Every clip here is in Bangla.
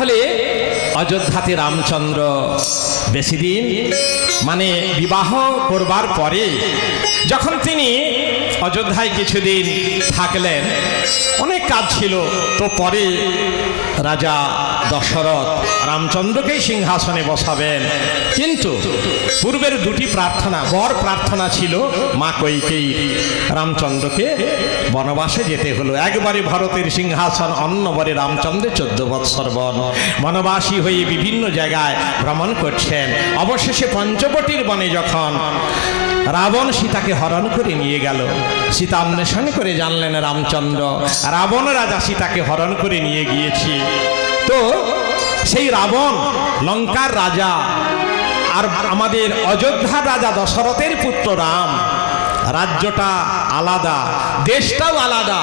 তাহলে অযোধ্যাতে রামচন্দ্র বেশি দিন মানে বিবাহ করবার পরে যখন তিনি অযোধ্যায় কিছুদিন থাকলেন, অনেক কাজ ছিল। তো পরে রাজা দশরথ রামচন্দ্রকেই সিংহাসনে বসাবেন। কিন্তু পূর্বের দুটি প্রার্থনা, বর প্রার্থনা ছিল মা কৈকেয়ী রামচন্দ্রকে বনবাসে যেতে হলো। একবারে ভারতের সিংহাসন, অন্যবারে রামচন্দ্রের চোদ্দ বৎসর বন। বনবাসী হয়ে বিভিন্ন জায়গায় ভ্রমণ করছেন। অবশেষে পঞ্চবটির বনে যখন রাবণ সীতাকে হরণ করে নিয়ে গেল, সীতা অন্বেষণ করে জানলেন রামচন্দ্র, রাবণ রাজা সীতাকে হরণ করে নিয়ে গিয়েছি। তো সেই রাবণ, লঙ্কার রাজা আর আমাদের অযোধ্যার রাজা দশরথের পুত্র রাম, রাজ্যটা আলাদা, দেশটাও আলাদা,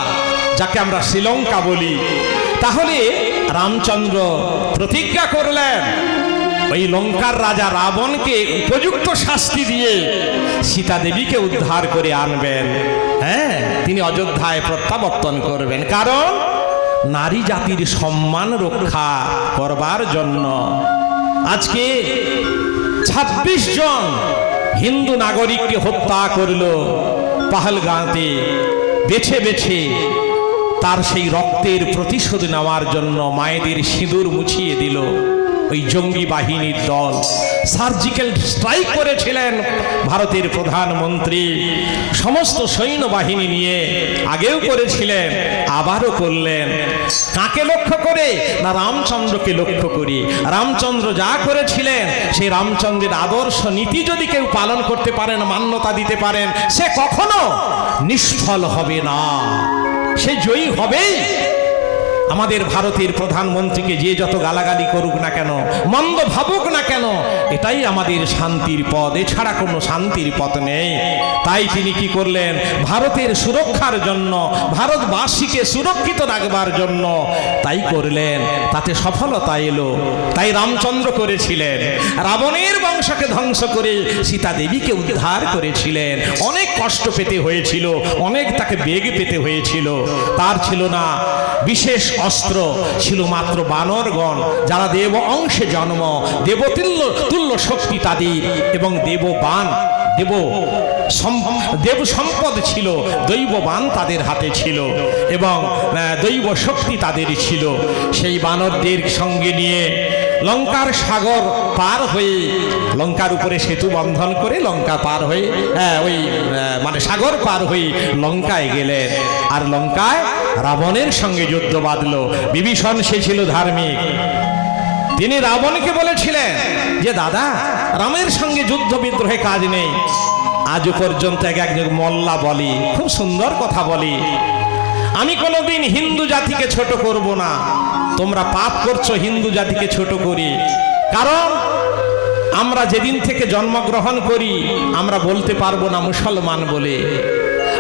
যাকে আমরা শ্রীলঙ্কা বলি। তাহলে রামচন্দ্র প্রতিজ্ঞা করলেন, ওই লঙ্কার রাজা রাবণকে উপযুক্ত শাস্তি দিয়ে সীতা দেবীকে উদ্ধার করে আনবেন। হ্যাঁ তিনি অযোধ্যায় প্রত্যাবর্তন করবেন। কারণ নারী জাতির সম্মান রক্ষা করবার জন্য। আজকে ছাব্বিশ জন হিন্দু নাগরিককে হত্যা করল পাহলগাঁতে বেছে বেছে তার সেই রক্তের প্রতিশোধ নেওয়ার জন্য মায়েদের সিঁদুর মুছিয়ে দিল। ওই জঙ্গি বাহিনীর দল সার্জিক্যাল স্ট্রাইক করেছিলেন ভারতের প্রধানমন্ত্রী। সমস্ত সৈন্যবাহিনী নিয়ে আগেও করেছিলেন, আবারও করলেন। কাকে লক্ষ্য করে? না রামচন্দ্রকে লক্ষ্য করি। রামচন্দ্র যা করেছিলেন সেই রামচন্দ্রের আদর্শ নীতি যদি কেউ পালন করতে পারেন, মান্যতা দিতে পারেন, সে কখনো নিষ্ফল হবে না। সে জয়ী হবেই। আমাদের ভারতের প্রধানমন্ত্রীকে যে যত গালাগালি করুক না কেন, মন্দ ভাবুক না কেন, এটাই আমাদের শান্তির পথ। এছাড়া কোনো শান্তির পথ নেই। তাই তিনি কি করলেন? ভারতের সুরক্ষার জন্য, ভারতবাসীকে সুরক্ষিত রাখবার জন্য তাই করলেন। তাতে সফলতা এলো। তাই রামচন্দ্র করেছিলেন। রাবণের বংশকে ধ্বংস করে সীতা দেবীকে উদ্ধার করেছিলেন। অনেক কষ্ট পেতে হয়েছিল, অনেক তাকে বেগ পেতে হয়েছিল। তার ছিল না, বিশেষ অস্ত্র ছিল মাত্র বানরগণ, যারা দেব অংশে জন্ম দেবতুল্য তুল্য শক্তি তাদের, এবং দেব বান, দেব দেব সম্পদ ছিল দৈববান তাদের হাতে ছিল, এবং দৈব শক্তি তাদের ছিল। সেই বানরদের সঙ্গে নিয়ে লঙ্কার সাগর পার হয়ে লঙ্কার উপরে সেতু বন্ধন করে লঙ্কা পার হয়ে হ্যাঁ, ওই মানে সাগর পার হয়ে লঙ্কায় গেলেন। আর লঙ্কায় রাবণের সঙ্গে যুদ্ধ বাঁধল। বিভীষণ সে ছিল ধার্মিক। তিনি রাবণকে বলেছিলেন যে দাদা রামের সঙ্গে যুদ্ধ বিদ্রোহে কাজ নেই। আজও পর্যন্ত এক একজন মল্লা বলি খুব সুন্দর কথা বলি। আমি কোনোদিন হিন্দু জাতিকে ছোট করব না। তোমরা পাপ করছ, হিন্দু জাতিকে ছোট করে। কারণ, আমরা যেদিন থেকে জন্মগ্রহণ করি, আমরা বলতে পারব না মুসলমান বলে।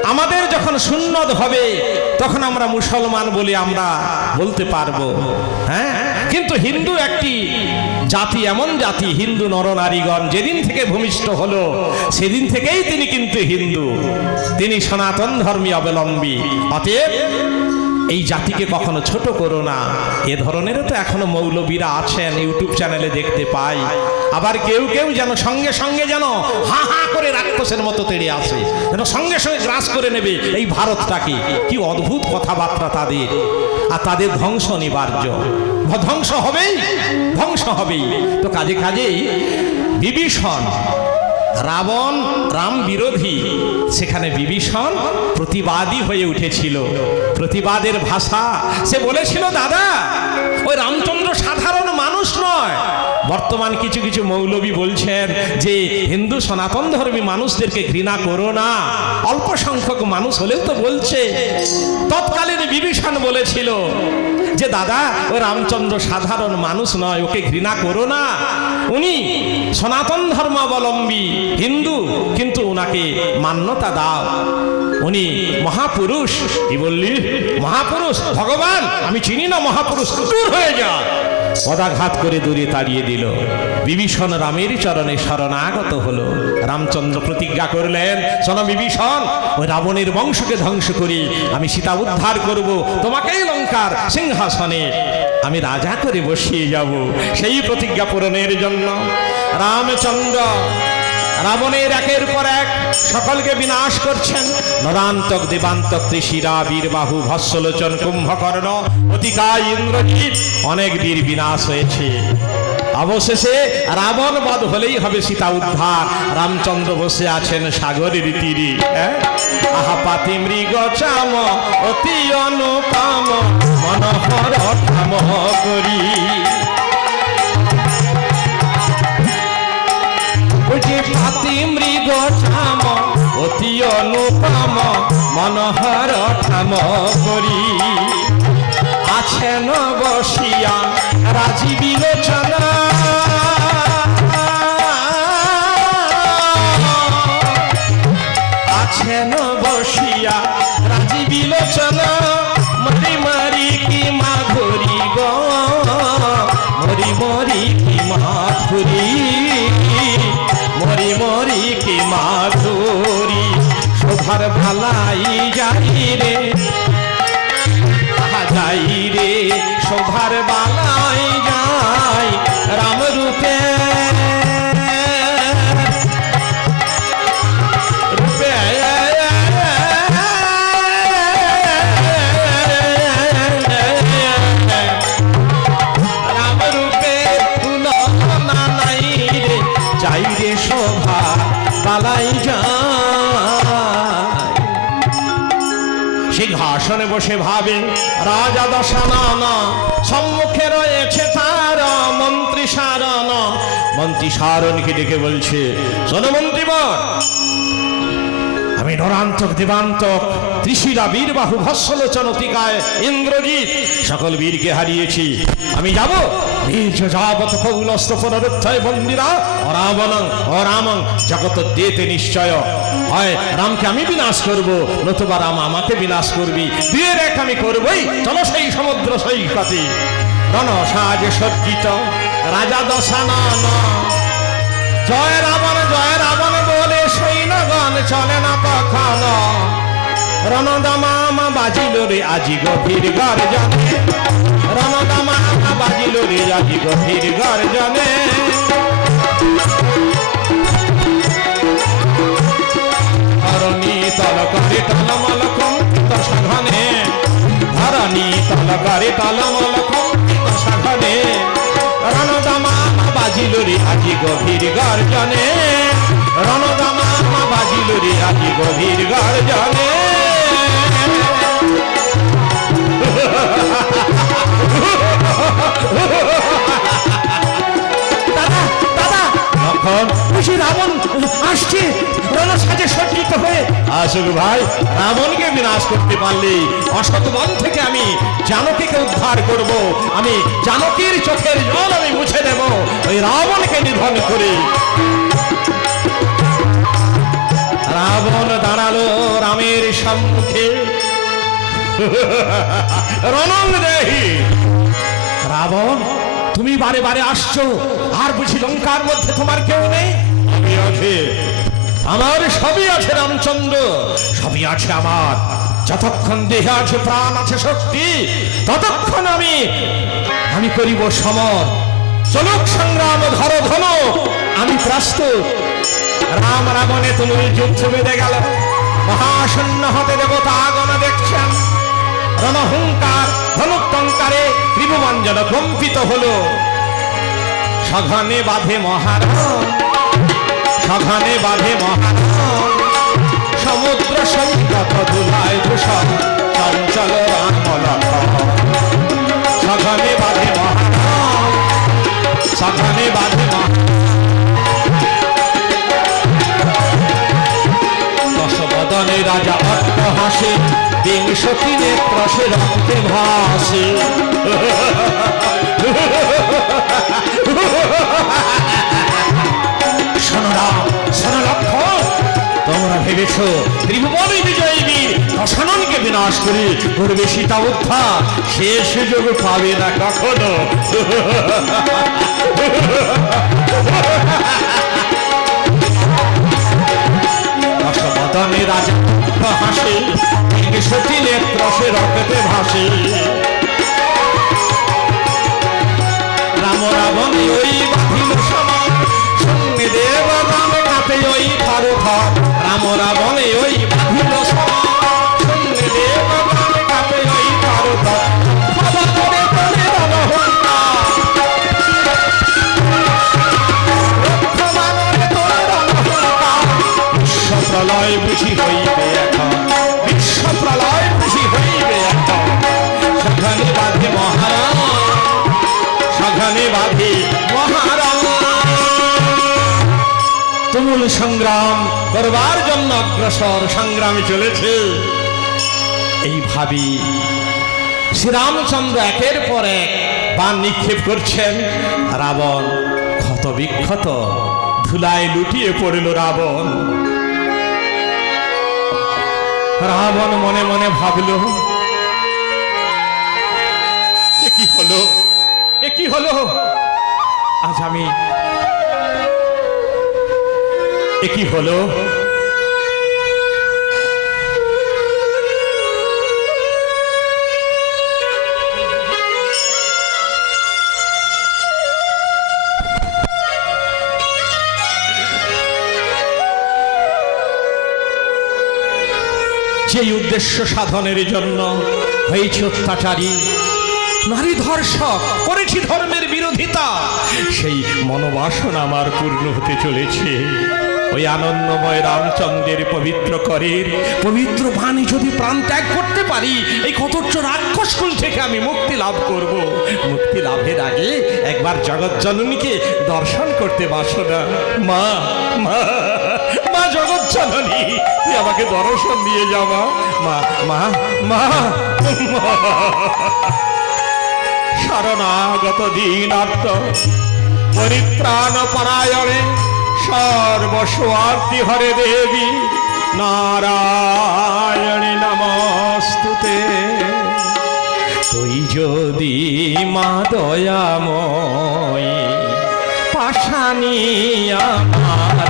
আমাদের যখন সুন্নত হবে, তখন আমরা মুসলমান বলে আমরা বলতে পারব। হ্যাঁ? কিন্তু হিন্দু একটি জাতি, এমন জাতি, হিন্দু নরনারীগণ, যেদিন থেকে ভূমিষ্ঠ হলো, সেদিন থেকেই তিনি কিন্তু হিন্দু। তিনি সনাতন ধর্মী অবলম্বী। অতএব এই জাতিকে কখনো ছোট করো না। এ ধরনেরও তো এখনও মৌলবীরা আছেন, ইউটিউব চ্যানেলে দেখতে পাই। আবার কেউ কেউ যেন সঙ্গে সঙ্গে যেন হা হা করে রাক্ষসের মতো তেড়ে আসে, যেন সঙ্গে সঙ্গে গ্রাস করে নেবে। এই ভারতটাকে কি অদ্ভুত কথাবার্তা তাদের। আর তাদের ধ্বংস অনিবার্য। ধ্বংস হবেই ধ্বংস হবেই। তো কাজে কাজেই বিভীষণ রাবণ রাম বিরোধী। সেখানে বিভীষণ প্রতিবাদী হয়ে উঠেছিল। প্রতিবাদের ভাষা সে বলেছিল, দাদা, ওই রামচন্দ্র সাধারণ মানুষ নয়। বর্তমান কিছু কিছু মৌলবী বলছেন যে, হিন্দু সনাতন ধর্মী মানুষদেরকে ঘৃণা করো না। অল্প সংখ্যক মানুষ হলেও তো বলছে। তৎকালীন বিভীষণ বলেছিল যে দাদা ও রামচন্দ্র সাধারণ মানুষ নয়, ওকে ঘৃণা করো না। উনি সনাতন ধর্মাবলম্বী, হিন্দু, কিন্তু ওনাকে মান্যতা দাও। উনি মহাপুরুষ। কি বললি? মহাপুরুষ? ভগবান, আমি চিনি না মহাপুরুষ, দূর হয়ে যা। পদাঘাত করে দূরে তাড়িয়ে দিল। বিভীষণ রামের চরণে শরণাগত হলো। রামচন্দ্র প্রতিজ্ঞা করলেন, শোনো বিভীষণ, ওই রাবণের বংশকে ধ্বংস করি, আমি সীতা উদ্ধার করব, তোমাকেই লঙ্কার সিংহাসনে। আমি রাজা করে বসিয়ে যাব সেই প্রতিজ্ঞা পূরণের জন্য। রামচন্দ্র রাবণের একের পর এক সকলকে বিনাশ করছেন। নরান্তক দেবান্তক, ত্রিশিরা, বীরবাহু ভস্যলোচন কুম্ভকর্ণ, অতিকায় ইন্দ্রজিৎ অনেক বীর বিনাশ হয়েছে। অবশেষে রাবণ বধ হলেই হবে সীতা উদ্ধার। রামচন্দ্র বসে আছেন সাগরের তীরে। হ্যাঁ? আহা পাতি মৃগ চাম, অতি অনুপম, মনোহর ঠাম করি। পাতি মৃগ চাম, অতি অনুপম, মনোহর ঠাম করি। বসে ভাবে রাজা দশানানা সম্মুখে রয়েছে তার মন্ত্রী সারণ মন্ত্রী সারণকে ডেকে বলছে জনমন্ত্রী বর আমি নরান্তক, দেবান্তক ত্রিশিরা বীরবাহু ভস্মলোচন অতিকায় ইন্দ্রজিৎ, সকল বীরকে হারিয়েছি। আমি যাব? বীর্য যাবত কৌলস্ত পুনরুত্থয় বন্দিরা, অরাবণ, অরামং জগত দেতে নিশ্চয়। হয়, রামকে আমি বিনাশ করব, নতুবা রাম আমাকে বিনাশ করবি। দুয়ের এক আমি করবই, চলো সেই সমুদ্র সৈকতে। রণ সাজ সজ্জিত, রাজা দশানন জয় রাবণ জয় রাবণ বলে সৈন্যগণ চলে না কখন। রণদামামা বাজিল রে আজি গভীর গর্জনে। বাজিল রে আজি গভীর গর্জনে। ধরণী তল করে টলমল কম্পিত সাধনে ধরণী তল করে টলমল কম্পিত সাধনে রণদামা বাজিল রে আজি গভীর গর্জনে। রণদামা বাজিল রে আজি গভীর গর্জনে। দাদা দাদা তখন? খুশি রাবণ আসছে রণ সাজে সজ্জিত হয়ে। আসুক ভাই রাবণকে বিনাশ করতে পারলে। থেকে আমি জানকীকে উদ্ধার করব। আমি জানকীর চোখের জল আমি মুছে দেব। ওই রাবণকে নিধন করে। রাবণ দাঁড়াল রামের সম্মুখে। রণং দেহি। রাবণ তুমি বারে বারে আসছো। আর বুঝি লঙ্কার মধ্যে তোমার কেউ নেই? আমি আছে। আমার সবই আছে রামচন্দ্র। সবই আছে আমার। যতক্ষণ দেহে আছে প্রাণ আছে শক্তি ততক্ষণ আমি আমি করিব সমর। চলক সংগ্রাম ধর ধন। আমি প্রস্তুত। রাম রাবণে তুমি যুদ্ধ বেঁধে গেল। মহাশূন্য হতে দেবতা আগমন দেখছেন। রণহুঙ্কার ধনুকটঙ্কারে ত্রিভুবঞ্জন কম্পিত হলো। সঘনে বাঁধে মহারণ সঘনে বাঁধে মহারণ সমুদ্র বিংশতি নেত্র সে রক্তে ভাসে। শোনরা শোনো তোমরা ভেবেছ ত্রিভুবনে বিজয়ী বীর বিনাশ করে করবে সীতা উদ্ধার। সে সুযোগ পাবে না কখনো। রাজা হাসে। সতী নেত্র সে রক্তে ভাসে। রাম রাবণ ওই সংগ্রাম করবার জন্য অগ্রসর, সংগ্রামে চলেছে। এইভাবে শ্রীরামচন্দ্র একের পর এক বান নিক্ষেপ করছেন। রাবণ ক্ষত বিক্ষত, ধুলায় লুটিয়ে পড়ল রাবণ। রাবণ মনে মনে ভাবল কি হলো? এ কি হলো? আজ আমি এ কি হলো? যেই উদ্দেশ্য সাধনের জন্য হয়েছে অত্যাচারী, নারী ধর্ষক, করেছি ধর্মের বিরোধিতা, সেই মনোবাসনা আমার পূর্ণ হতে চলেছে। ওই আনন্দময় রামচন্দ্রের পবিত্র করের পবিত্র বাণী যদি প্রাণ ত্যাগ করতে পারি, এই কতচ্ছ রাক্ষসকুল থেকে আমি মুক্তি লাভ করব। মুক্তি লাভের আগে একবার জগৎ জননীকে দর্শন করতে বাসনা মা মা মা জগৎ জননী, তুই আমাকে দর্শন দিয়ে যাওয়া মা। মা মা মা শরণাগত দীনার্থ পরিত্রাণ পরায়ণে সর্বস্বার্থী হরে দেবী নারায়ণী নমস্তুতে। তুই যদি মা দয়াময় পাশানি আমার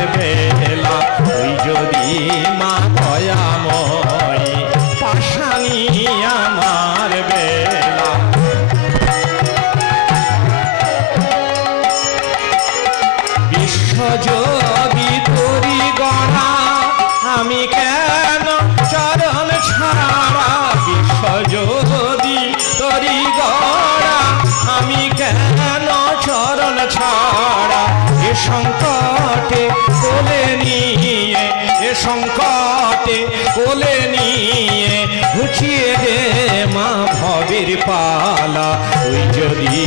এ সংকটে কোলে নিয়ে, এ সংকটে কোলে নিয়ে উঠিয়ে দে মা ভবের পালা। তুই যদি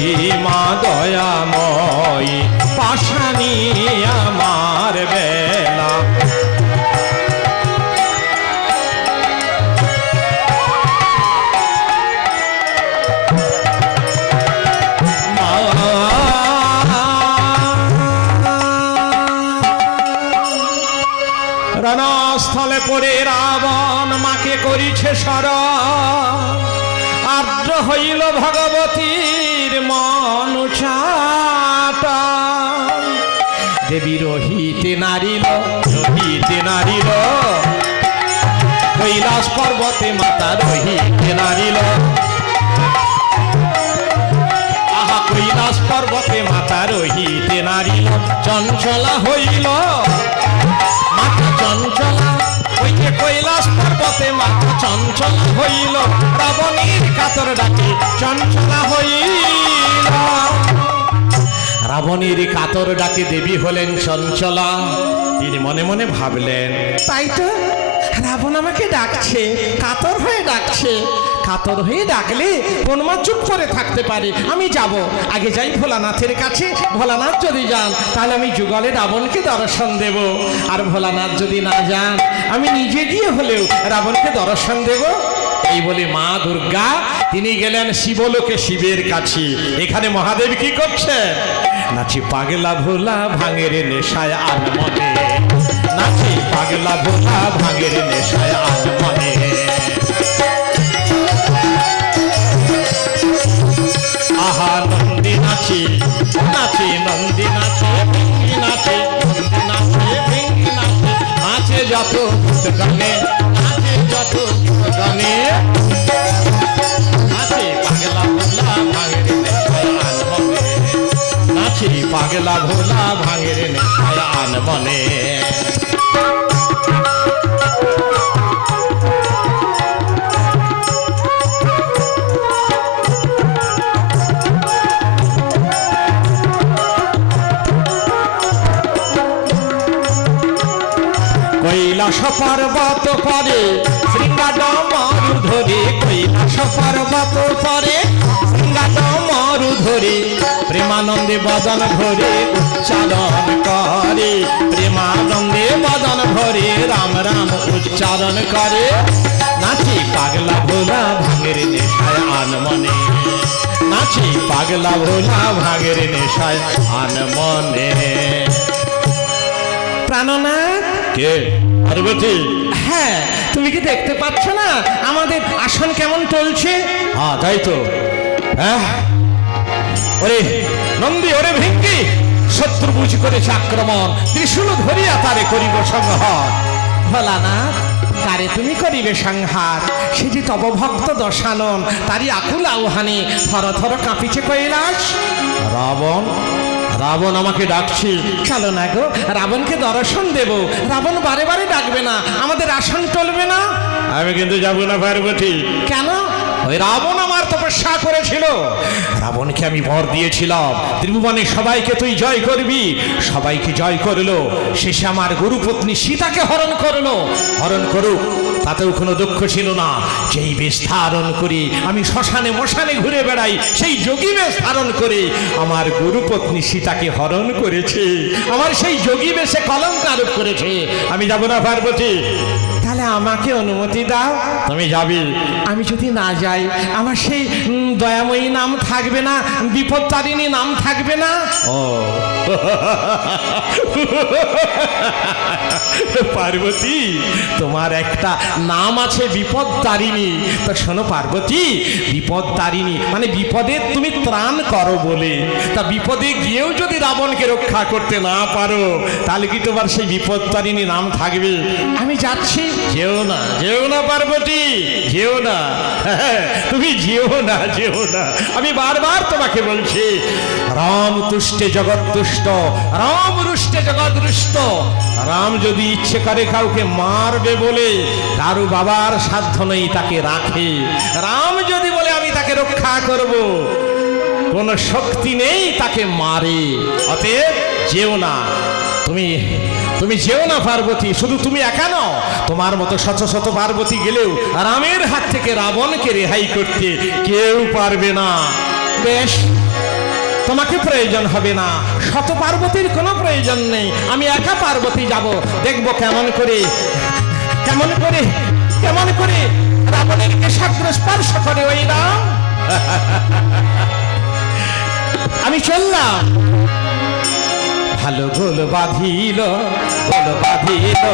মা দয়াময়, পাশানি আমার বেলা করিছে সারা। আর্দ্র হইল ভগবতীর মন দেবী রহিতে নারিল রহিতে নারিল। কৈলাস পর্বতে মাতা রহিতে নারিল। পর্বতে মাত্র চঞ্চল হইল, রাবণীর কাতর ডাকে চঞ্চলা হইল। রাবণীর কাতর ডাকে দেবী হলেন চঞ্চলা। তিনি মনে মনে ভাবলেন, তাই তো, রাবণ আমাকে ডাকছে, কাতর হয়ে ডাকছে। কাতর হয়ে ডাকলে কোন মা চুপ করে থাকতে পারে? আমি যাব। আগে যাই ভোলানাথের কাছে। ভোলানাথ যদি যান, তাহলে আমি যুগলে রাবণকে দর্শন দেব। আর ভোলানাথ যদি না যান, আমি নিজে গিয়ে হলেও রাবণকে দর্শন দেব। এই বলে মা দুর্গা, তিনি গেলেন শিবলোকে শিবের কাছে। এখানে মহাদেব কি করছেন? নাচি পাগলা ভোলা ভাঙের নেশায় আর মনে নাচি পাগলা ভোলা ভাঙের নেশায় আর যত গানে নাচে যত গানে। নাচে পাগলা ভোলা ভাঙের নাচি পাগলা ভোলা ভাঙের আন মনে। পর্বত পরে শৃঙ্গাদ মরু ধরে কৈলাস পর্বত পরে শৃঙ্গাদ মরু ধরে প্রেমানন্দে বদন ভরে উচ্চারণ করে। প্রেমানন্দে বদন ভরে রাম রাম উচ্চারণ করে। নাচি পাগলা ভোলা ভাঙের নেশায় আন মনে। নাচি পাগলা ভোলা ভাঙের নেশায় আন মনে। প্রাণনাথ? কে? পার্বতী। হ্যাঁ তুমি কি দেখতে পাচ্ছ না? আমাদের আসন কেমন চলছে? হ্যাঁ তাই তো। হ্যাঁ। ওরে নন্দী ওরে ভিঙ্গি শত্রু বুঝি করেছে আক্রমণ। ত্রিশূল ধরিয়া তারে করিব সংহার। ভোলানাথ কারে তুমি করিবে সংহার। সে যে তব ভক্ত দশানন তারই আকুল আহ্বানে থর থর কাঁপিছে কৈলাস। রাবণ রাবণ আমাকে ডাকছে। চলো না গো রাবণকে দর্শন দেব। রাবণ বারে বারে ডাকবে না আমাদের আসন চলবে না। আমি কিন্তু যাব না পার্বতী। কেন? ওই রাবণ আমার তপস্যা করেছিল। রাবণকে আমি বর দিয়েছিলাম। ত্রিভুবনে সবাইকে তুই জয় করবি। সবাইকে জয় করল। শেষে আমার গুরুপত্নী সীতাকে হরণ করল। হরণ করুক। তাতেও কোনো দুঃখ ছিল না। যেই বেশ ধারণ করি, আমি শ্মশানে মশানে ঘুরে বেড়াই, সেই যোগী বেশ ধারণ করে আমার গুরুপত্নী সীতাকে হরণ করেছে। আমার সেই যোগী বেশে কলঙ্ক আরোপ করেছে। আমি যাব না, পার্বতী। তাহলে আমাকে অনুমতি দাও। তুমি যাবি। আমি যদি না যাই, আমার সেই দয়াময়ী নাম থাকবে না, বিপত্তারিণী নাম থাকবে না? ও। পার্বতী, তোমার একটা নাম আছে বিপদতারিণী। তো শোনো পার্বতী, বিপদতারিণী মানে বিপদে তুমি ত্রাণ করো বলে। তা বিপদে গিয়েও যদি রাবণকে রক্ষা করতে না পারো, তাহলে কি তোমার সেই বিপদতারিণী নাম থাকবে? আমি যাচ্ছি। যেও না যেও না পার্বতী, যেও না। তুমি যেও না যেও না। আমি বারবার তোমাকে বলছি রাম তুষ্টে জগৎ তুষ্ট রাম রুষ্টে জগৎ রুষ্ট। রাম যদি ইচ্ছে করে কাউকে মারবে বলে কারু বাবার সাধ্য নেই তাকে রাখে। রাম যদি বলে, আমি তাকে রক্ষা করব কোন শক্তি নেই তাকে মারে। অতএব যেও না। তুমি তুমি যেও না পার্বতী, শুধু তুমি একা নও। তোমার মতো শত শত পার্বতী গেলেও রামের হাত থেকে রাবণকে রেহাই করতে কেউ পারবে না। বেশ। তোমাকে প্রয়োজন হবে না। শত পার্বতীর কোনো প্রয়োজন নেই। আমি একা পার্বতী যাব। দেখব কেমন করে কেমন করে কেমন করে রাবণের কেশাগ্র স্পর্শ করে ওই রাম। আমি চললাম। ভালো গোল বাঁধিল গোল বাঁধিল,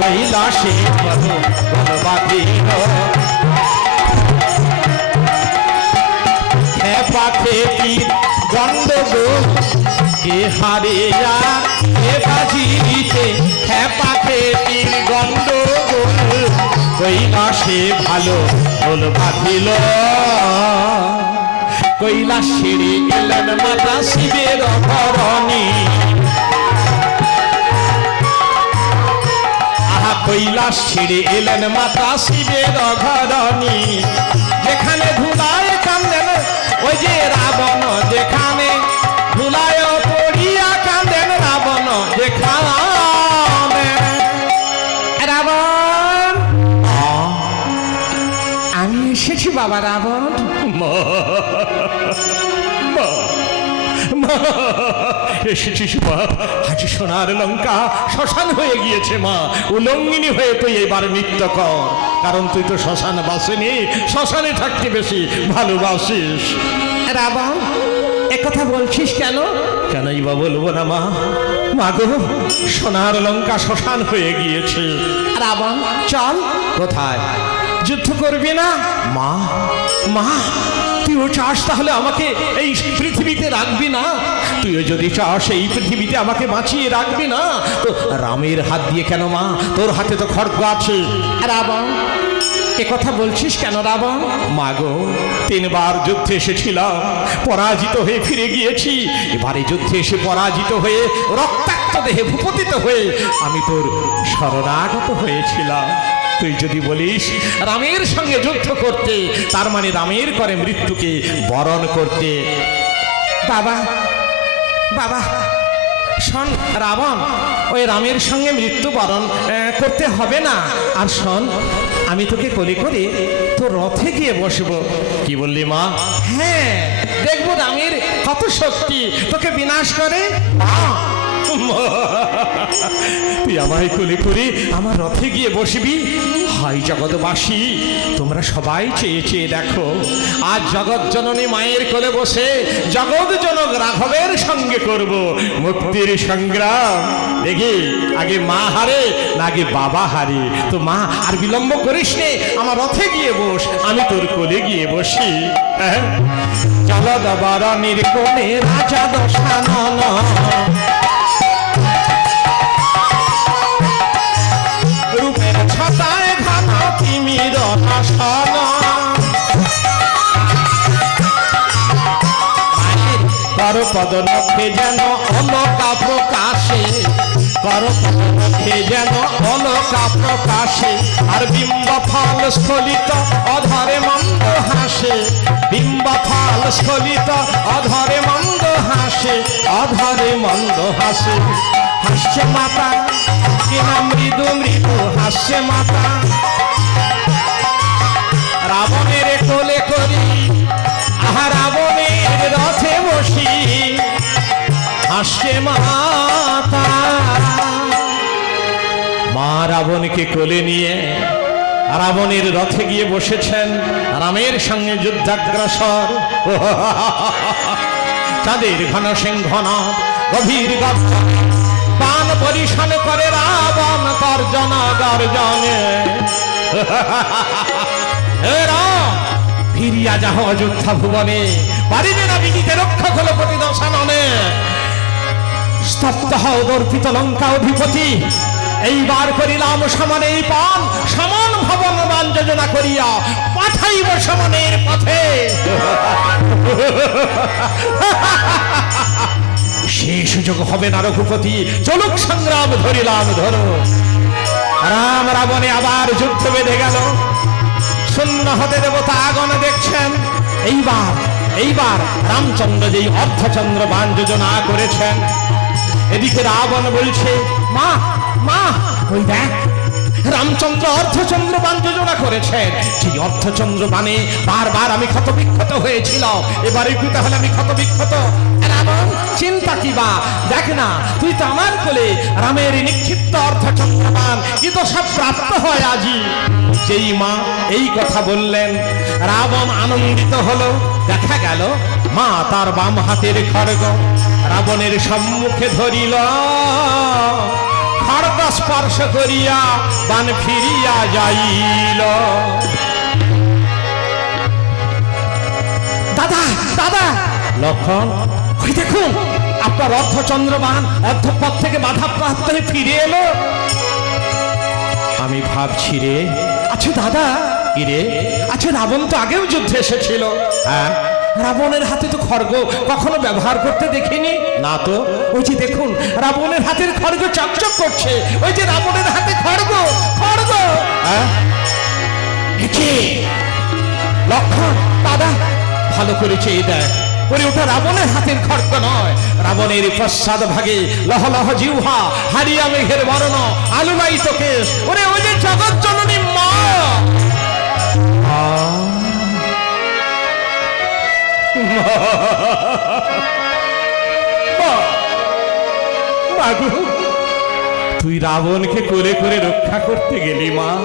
কৈলাসে ভালো গোল বাঁধিল। পাখে তীর কে হারিয়া কে বাজিতে হ্যাঁ পাখে তীর গন্ডগোল কৈলাসে ভালো গোল বাঁধিল কৈলাস ছেড়ে গেলেন মাতা শিবের ধরণী আহা কৈলাস ছেড়ে এলেন মাতা শিবের ঘরণী যেখানে ধুলায় কান্দেন, ওই যে রাবণ যেখানে আমি এসেছি বাবা রাবণ। এসেছিস মা। আজ সোনার লঙ্কা শ্মশান হয়ে গিয়েছে মা উলঙ্গিনী হয়ে তুই এবার নৃত্য কর। কারণ তুই তো শ্মশান বাসিনি শ্মশানে থাকতে বেশি ভালোবাসিস। রাবণ একথা বলছিস কেন? কেনই বা বলব না মা? মা গো সোনার লঙ্কা শ্মশান হয়ে গিয়েছে। রাবণ চল। কোথায়? যুদ্ধ করবি না? মা? মা তুইও চাস তাহলে আমাকে এই পৃথিবীতে রাখবি না? তুইও যদি চাস এই পৃথিবীতে আমাকে বাঁচিয়ে রাখবি না তো রামের হাত দিয়ে কেন মা? তোর হাতে তো খড়গ আছে। রাবণ এ কথা বলছিস কেন রাবণ? মাগো তিনবার যুদ্ধে এসেছিলাম পরাজিত হয়ে ফিরে গিয়েছি। এবারে যুদ্ধে এসে পরাজিত হয়ে রক্তাক্ত দেহে ভূপতিত হয়ে আমি তোর শরণাগত হয়েছিলাম। তুই যদি বলিস রামের সঙ্গে যুদ্ধ করতে তার মানে রামের করে মৃত্যুকে বরণ করতে। বাবা বাবা শোন রাবণ ওই রামের সঙ্গে মৃত্যুবরণ আহ, করতে হবে না। আর শোন আমি তোকে কলি করে তোর রথে গিয়ে বসবো। কি বললি মা? হ্যাঁ দেখব রামের কত শক্তি তোকে বিনাশ করে? মা তুই আমায় কোলে করে আমার রথে গিয়ে বসবি? হাই জগৎবাসী, তোমরা সবাই চেয়ে চেয়ে দেখো। আজ জগৎ জননী মায়ের কোলে বসে জগৎ জনক রাঘবের সঙ্গে করব মুক্তির সংগ্রাম। দেখি, আগে মা হারে না আগে বাবা হারে। তো মা, আর বিলম্ব করিস নে, আমার রথে গিয়ে বস, আমি তোর কোলে গিয়ে বসি। হ্যাঁ? চলো জলদবরণীর কোলে রাজা দশানন। পদনখে যেন অলকা প্রকাশে কর পদনখে যেন অলকা প্রকাশে, আর বিম্ব ফল স্খলিত অধরে মন্দ হাসে বিম্ব ফল স্খলিত অধরে মন্দ হাসে, অধরে মন্দ হাসে। হাস্য মাতা কিনা মৃদু মৃদু হাস্য মাতা। রাবণের হাসছে মাতা। মা রাবণকে কোলে নিয়ে রাবণের রথে গিয়ে বসেছেন রামের সঙ্গে যুদ্ধাগ্রসর। তাদের ঘন সিংহন গভীর বান পরিশন করে রাবণ তর্জন গর্জনে হে রাম, ফিরিয়া যাহ অযোধ্যা ভুবনে পারিবে না বিদিতে রক্ষা হল প্রতি দশাননে স্তব্ধ দর্পিত লঙ্কা অধিপতি। এইবার করিলাম সমানে পান, সমান ভবন যোজনা করিয়া পাঠাইব সমানের পথে। সেই সুযোগ হবে না রঘুপতি চলুক সংগ্রাম ধরিলাম ধরো। রাম রাবণে আবার যুদ্ধ বেঁধে গেল। শূন্য হতে দেবতা আগন দেখছেন। এইবার এইবার রামচন্দ্র যেই অর্ধচন্দ্র বাণ যোজনা করেছেন এদিকে রাবণ বলছে, মা মা, ওই দেখ, রামচন্দ্র অর্ধচন্দ্র বাণ যোজনা করেছেন সেই অর্ধচন্দ্র বাণে বারবার আমি ক্ষত বিক্ষত হয়েছিলাম। এবারে কি তাহলে আমি ক্ষত বিক্ষত রাবণ, চিন্তা কি বা? দেখ না, তুই তো আমার কোলে রামের নিক্ষিপ্ত অর্ধচন্দ্র বাণ কি সব প্রাপ্ত হয় আজি? যেই মা এই কথা বললেন, রাবণ আনন্দিত হলো। দেখা গেল, মা তার বাম হাতের খড়গ রাবণের সম্মুখে ধরিল। খড়গ স্পর্শ করিয়া বান ফিরিয়া যাইল। দাদা দাদা! লক্ষণ ওই দেখুন আপনার অর্ধ অর্ধচন্দ্রবান অর্ধপথ থেকে বাধা প্রাপ্ত হয়ে ফিরে এলো। আমি ভাবছি রে। আচ্ছা দাদা। কি রে? আচ্ছা রাবণ তো আগেও যুদ্ধে এসেছিল। হ্যাঁ। রাবণের হাতে তো খড়গ কখনো ব্যবহার করতে দেখিনি। না তো। ওই যে দেখুন রাবণের হাতের খড়গ চকচক করছে। ওই যে রাবণের হাতে খড়গ খড়গ। হ্যাঁ? লক্ষণ দাদা ভালো করে চেয়ে দেখ। ওরে ওটা রাবণের হাতের খড়গ নয়। রাবণের পশ্চাদ ভাগে লহ লহ জিহ্বা হারিয়া মেঘের বর্ণ আলুলাই কেশ। ওরে ওই যে জগৎ জননী তুই রাবণকে করে করে রক্ষা করতে গেলি মা।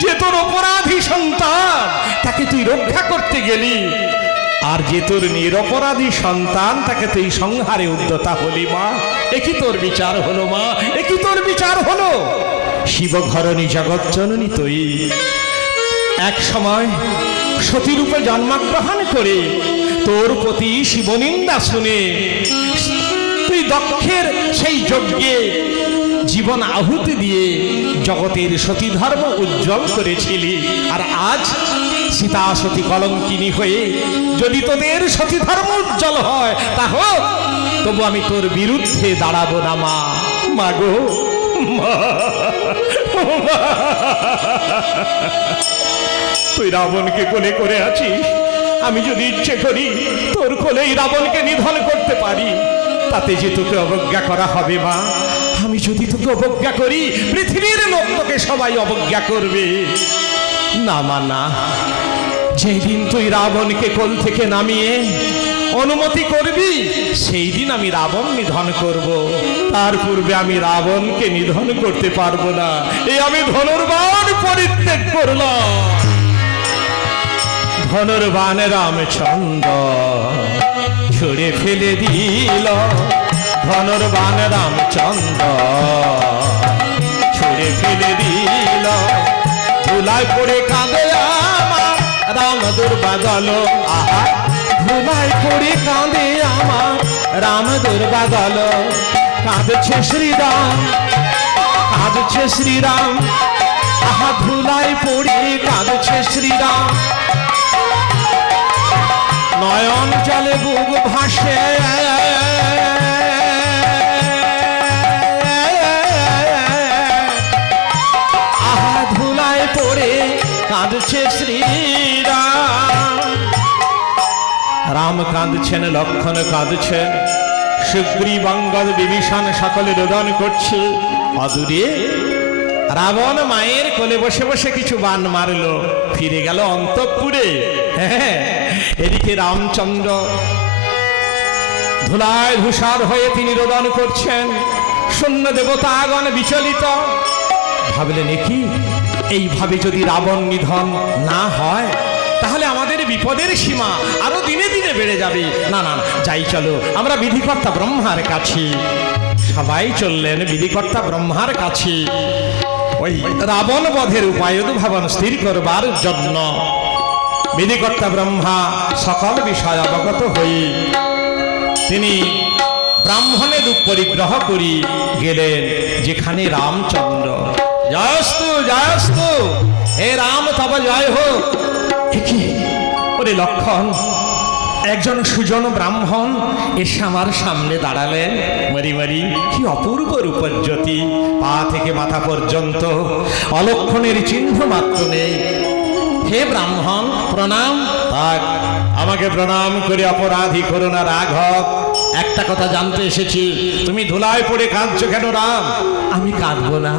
যে তোর অপরাধী সন্তান, তাকে তুই রক্ষা করতে গেলি। আর যে তোর নিরপরাধী সন্তান, তাকে তুই সংহারে উদ্যতা হলি, মা। একই তোর বিচার হলো, মা। একই তোর বিচার হলো। শিবঘরণী জগৎ জননী তুই। এক সময় সতীরূপে জন্মগ্রহণ করে তোর প্রতি শিবনিন্দা শুনে, তুই দক্ষের সেই যজ্ঞে জীবন আহুতি দিয়ে জগতের সতী ধর্ম উজ্জ্বল করেছিলি। আর আজ সীতা সতী কলঙ্কিনী হয়ে যদি তোদের সতী ধর্ম উজ্জ্বল হয় তা তবু আমি তোর বিরুদ্ধে দাঁড়াবো না, মা। মাগো মা। তুই রাবণকে কোলে করে আছিস? আমি যদি ইচ্ছে করি তোর কোলেই রাবণকে নিধন করতে পারি, তাতে যে তোকে অবজ্ঞা করা হবে মা, আমি যদি তোকে অবজ্ঞা করি, পৃথিবীর লোক তোকে সবাই অবজ্ঞা করবে। না মা, না। যেদিন তুই রাবণকে কোল থেকে নামিয়ে অনুমতি করবি সেই দিন আমি রাবণ নিধন করব। তার পূর্বে আমি রাবণকে নিধন করতে পারব না। এই আমি ধনুর্বাণ পরিত্যাগ করলাম। ধনুর্বাণ রামচন্দ্র। ছুড়ে ফেলে দিল ধনুর্বাণ রামচন্দ্র। ছুড়ে ফেলে দিল, ধুলায় পড়ে কাঁদে আমার রাম দুর্বাদল আহা, ধুলায় পড়ে কাঁদে আমার রাম দুর্বাদল কাঁদছে শ্রীরাম কাঁদছে শ্রীরাম। আহা, ধুলায় পড়ে কাঁদছে শ্রীরাম। নয়ন জলে বুক ভাসে। আহা, ধুলায় পড়ে কাঁদছে শ্রীরাম। রাম কাঁদছেন, লক্ষণ কাঁদছেন সুগ্রীব অঙ্গদ বিভীষণ সকলে রোদন করছে। অদূরে রাবণ মায়ের কোলে বসে বসে কিছু বান মারলো। ফিরে গেল অন্তঃপুরে। হ্যাঁ এদিকে রামচন্দ্র ধুলায় ধূসর হয়ে তিনি রোদন করছেন। শূন্য দেবতাগণ বিচলিত। ভাবলেন কি? এইভাবে যদি রাবণ নিধন না হয় তাহলে আমাদের বিপদের সীমা আরও দিনে দিনে বেড়ে যাবে। না না, যাই চলো আমরা বিধিকর্তা ব্রহ্মার কাছে। সবাই চললেন বিধিকর্তা ব্রহ্মার কাছে। ওই রাবণ বধের উপায় উদ্ভাবন স্থির করবার জন্য। বিধিকর্তা ব্রহ্মা সকল বিষয় অবগত হই। তিনি ব্রাহ্মণে রূপ পরিগ্রহ করি গেলেন যেখানে রামচন্দ্র। জয়স্তু জয়স্তু হে রাম তব জয় হোক। ওরে লক্ষণ একজন সুজন ব্রাহ্মণ এসে আমার সামনে দাঁড়ালেন। মরি মরি কি অপূর্ব রূপজ্যোতি। পা থেকে মাথা পর্যন্ত অলক্ষণের চিহ্ন মাত্র নেই। হে ব্রাহ্মণ প্রণাম। থাক আমাকে প্রণাম করে অপরাধী করো না রাঘব। একটা কথা জানতে এসেছি। তুমি ধুলায় পড়ে কাঁদছো কেন রাম? আমি কাঁদবো না।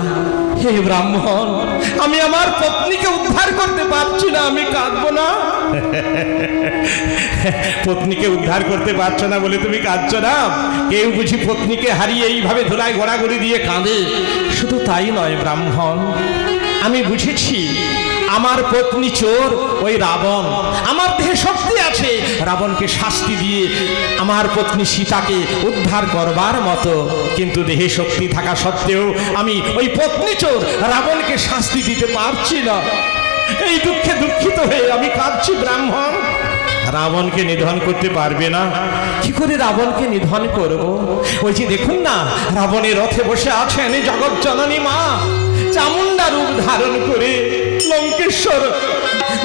হে ব্রাহ্মণ আমি আমার পত্নীকে উদ্ধার করতে পারছি না আমি কাঁদবো না। পত্নীকে উদ্ধার করতে পারছ না বলে তুমি কাঁদছো না কেউ বুঝি পত্নীকে হারিয়ে এইভাবে ধুলায় ঘোরাঘুরি দিয়ে কাঁদে? শুধু তাই নয় ব্রাহ্মণ আমি বুঝেছি আমার পত্নী চোর, ওই রাবণ। আমার দেহে শক্তি আছে। রাবণকে শাস্তি দিয়ে আমার পত্নী সীতাকে উদ্ধার করবার মতো। কিন্তু দেহে শক্তি থাকা সত্ত্বেও আমি ওই পত্নী চোর, রাবণকে শাস্তি দিতে পারছি না। এই দুঃখে দুঃখিত হয়ে আমি কাঁদছি, ব্রাহ্মণ। রাবণকে নিধন করতে পারবে না। কি করে রাবণকে নিধন করব? ওই যে দেখুন না, রাবণের রথে বসে আছেন জগৎ জননী মা। চামুন্ডা রূপ ধারণ করে লঙ্কেশ্বর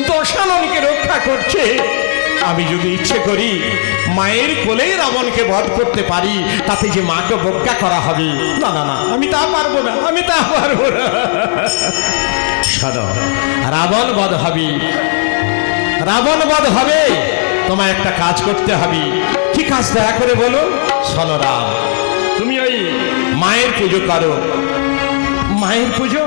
দশাননকে রক্ষা করছে। আমি যদি ইচ্ছে করি মায়ের কোলেই রাবণকে বধ করতে পারি তাতে যে মাকে বজ্ঞা করা হবে না না না আমি তা পারব না আমি তা পারব না। শোনো রাবণ বধ হবে। রাবণ বধ হবে তোমায় একটা কাজ করতে হবে। কি কাজ দয়া করে বলো? শোনো রাম তুমি ওই মায়ের পুজো করো। মায়ের পুজো?